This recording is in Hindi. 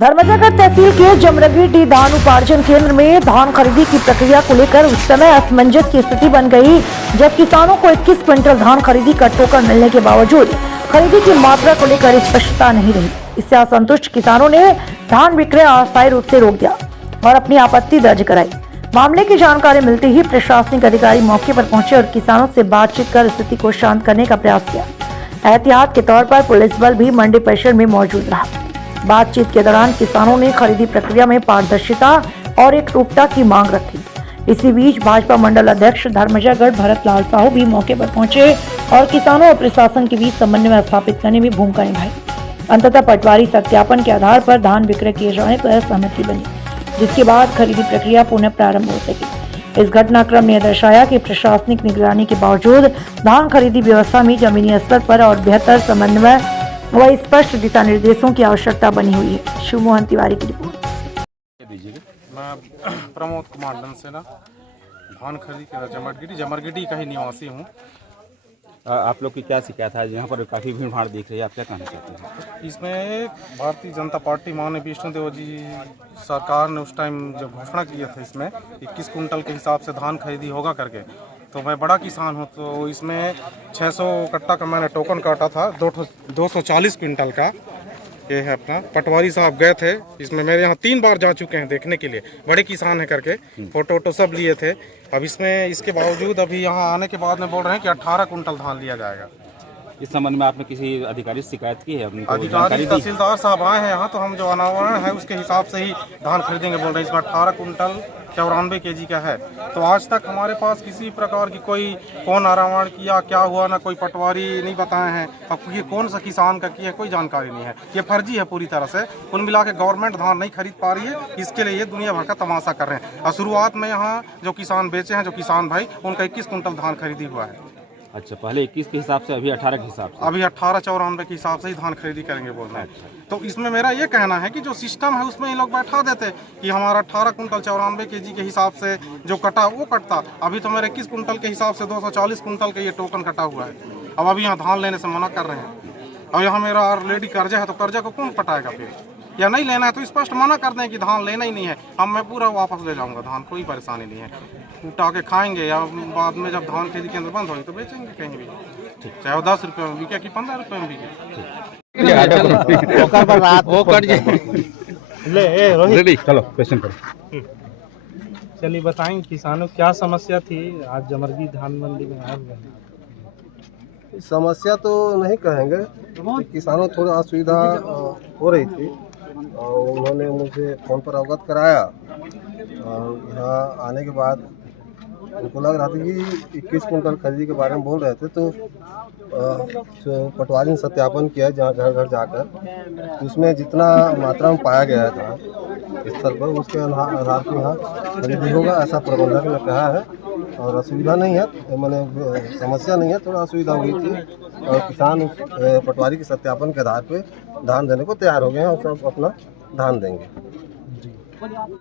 धर्मजयगढ़ तहसील के जमरगी धान उपार्जन केंद्र में धान खरीदी की प्रक्रिया को लेकर उस समय असमंजस की स्थिति बन गई, जब किसानों को 21 क्विंटल धान खरीदी का टोकन मिलने के बावजूद खरीदी की मात्रा को लेकर स्पष्टता नहीं रही। इससे असंतुष्ट किसानों ने धान विक्रय अस्थायी रूप से रोक दिया और अपनी आपत्ति दर्ज कराई। मामले की जानकारी मिलते ही प्रशासनिक अधिकारी मौके पर पहुंचे और किसानों से बातचीत कर स्थिति को शांत करने का प्रयास किया। एहतियात के तौर पर पुलिस बल भी मंडी परिसर में मौजूद रहा। बातचीत के दौरान किसानों ने खरीदी प्रक्रिया में पारदर्शिता और एकरूपता की मांग रखी। इसी बीच भाजपा मंडल अध्यक्ष धर्मजयगढ़ भरत लाल साहू भी मौके पर पहुंचे और किसानों और प्रशासन के बीच समन्वय स्थापित करने में भूमिका निभाई। अंततः पटवारी सत्यापन के आधार पर धान विक्रय किए जाने पर सहमति बनी, जिसके बाद खरीदी प्रक्रिया पुनः प्रारंभ हो सकी। इस घटनाक्रम ने दर्शाया कि प्रशासनिक निगरानी के बावजूद धान खरीदी व्यवस्था में जमीनी स्तर पर और बेहतर समन्वय व स्पष्ट दिशा निर्देशों की आवश्यकता बनी हुई है। शिव मोहन तिवारी की रिपोर्ट। मैं प्रमोद कुमार डंसेला धान खरीदी कर जमरगिटी का ही निवासी हूँ। आप लोग की क्या शिकायत है? यहाँ पर काफ़ी भीड़ भाड़ दिख रही है, आप क्या कहना चाहते हैं? इसमें भारतीय जनता पार्टी माननीय विष्णुदेव जी सरकार ने उस टाइम जब घोषणा किया था इसमें 21 कुंटल के हिसाब से धान खरीदी होगा करके, तो मैं बड़ा किसान हूँ, तो इसमें 600 कट्टा का मैंने टोकन काटा था 240 क्विंटल का। ये है अपना पटवारी साहब गए थे, इसमें मेरे यहाँ 3 बार जा चुके हैं देखने के लिए, बड़े किसान है करके फोटो वोटो सब लिए थे। अब इसमें इसके बावजूद अभी यहाँ आने के बाद में बोल रहे हैं कि 18 कुंटल धान लिया जाएगा। इस संबंध में आपने किसी अधिकारी से शिकायत की है? अधिकारी तहसीलदार साहब आए हैं यहाँ, तो हम जो अनावरण है उसके हिसाब से ही धान खरीदेंगे बोल रहे हैं। इसमें 18 कुंटल 94 kg का है। तो आज तक हमारे पास किसी प्रकार की कोई कौन आरावण किया, क्या हुआ, ना कोई पटवारी नहीं बताए हैं। अब ये कौन सा किसान का किया कोई जानकारी नहीं है। ये फर्जी है पूरी तरह से। कुल मिला के गवर्नमेंट धान नहीं खरीद पा रही है, इसके लिए ये दुनिया भर का तमाशा कर रहे हैं। और शुरुआत में यहाँ जो किसान बेचे हैं, जो किसान भाई, उनका 21 कुंटल धान खरीदी हुआ है। अच्छा, पहले 21 के हिसाब से, अभी 18 के हिसाब से? अभी 1894 के हिसाब से ही धान खरीदी करेंगे बोल रहे हैं। तो इसमें मेरा ये कहना है कि जो सिस्टम है उसमें ये लोग बैठा देते कि हमारा 18 कुंटल 94 kg के हिसाब से जो कटा वो कटता। अभी तो मेरे 21 कुंटल के हिसाब से 240 कुंटल का ये टोकन कटा हुआ है। अब अभी यहाँ धान लेने से मना कर रहे हैं। और यहाँ मेरा ऑलरेडी कर्जा है, तो कर्जा को कौन पटाएगा फिर? या नहीं लेना है तो स्पष्ट मना कर दें कि धान लेना ही नहीं है, अब मैं पूरा वापस ले जाऊंगा धान, कोई परेशानी नहीं है। उठा के खाएंगे या बाद में जब धान खरीदी केंद्र बंद होगी तो बेचेंगे कहीं भी, चाहे वो 10 रुपये में बिके कि 15 रुपये में बिके। चलो क्वेश्चन करो। चलिए बताएं किसानों क्या समस्या थी आज जमरगी धान मंडी में आए हुए हैं? समस्या तो नहीं कहेंगे, किसानों थोड़ा असुविधा हो रही थी और उन्होंने मुझे फ़ोन पर अवगत कराया। और यहाँ आने के बाद उनको लग रहा था कि 21 कुंटल खरीदी के बारे में बोल रहे थे, तो जो पटवारी ने सत्यापन किया जहाँ घर घर जाकर, उसमें जितना मात्रा में पाया गया था स्थल पर, उसके आधार पर यहाँ खरीदी होगा ऐसा प्रबंधक ने कहा है। और असुविधा नहीं है, मैंने समस्या नहीं है, थोड़ा असुविधा हुई थी और किसान उस पटवारी के सत्यापन के आधार पर धान देने को तैयार हो गए हैं और सब अपना धान देंगे।